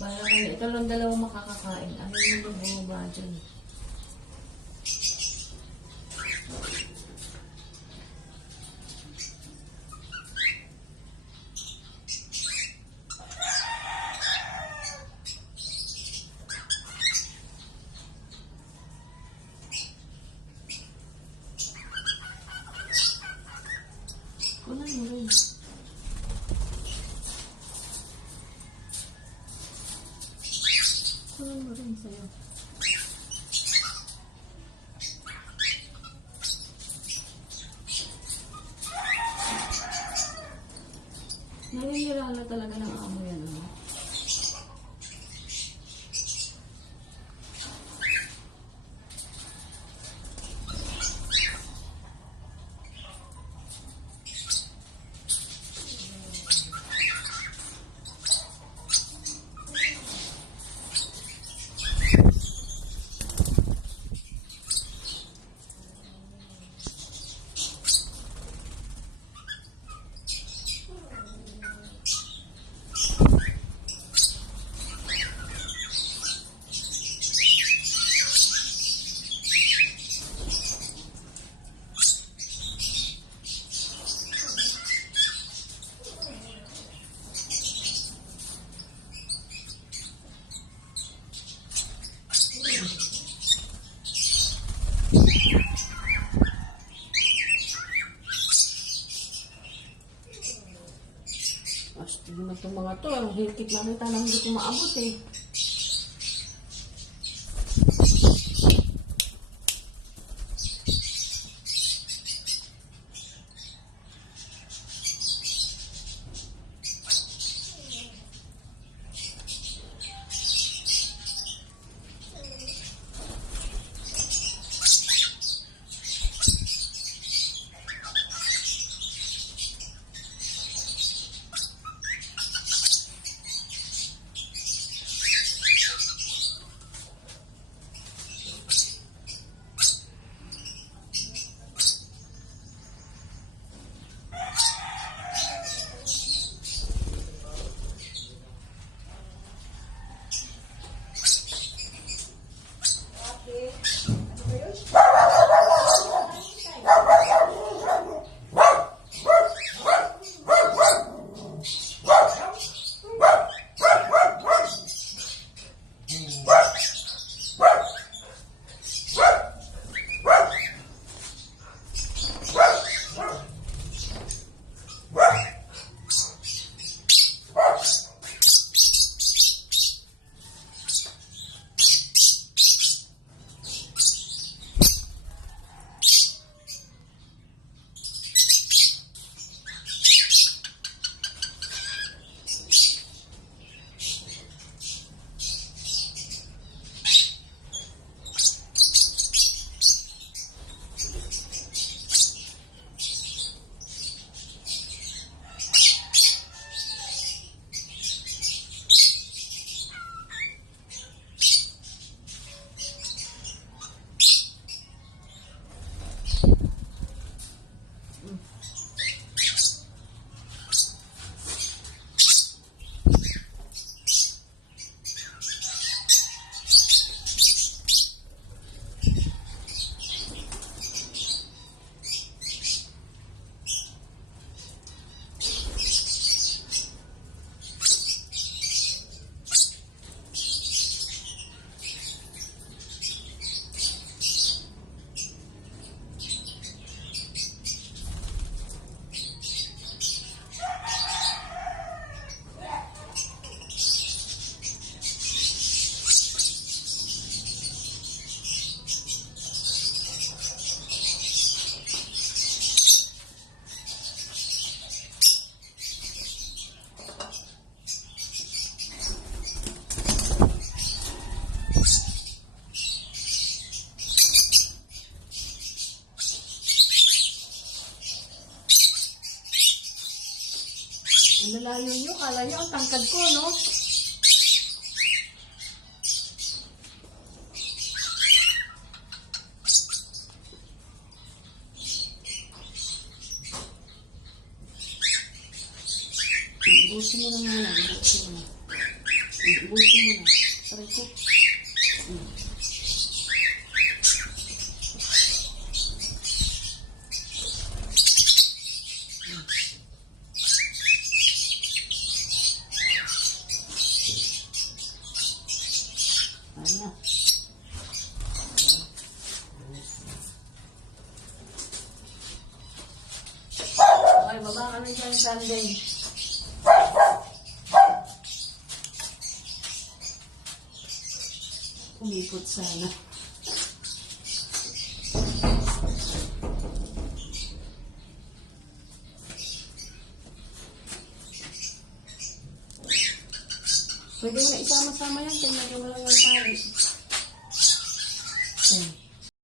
Bahala kayo. Ito lang dalawang makakakain. Ano yung bumaba dyan? Kunan mo rin. Kunan mo rin sa'yo. Naninira na talaga ng amo yan. Ano? Astig naman itong mga to. Ang higit na kita lang hindi ko maabot eh. Ang lalayo nyo, kala nyo ang tangkad ko, no? Busin mo na nga lang, busin mo. Ibusin mo na. Aray ko. Ayan na. Okay, baba ka na dyan, Sunday. Umipot sana. Pwede mo na isama-sama yan kung medyo walang yung tali.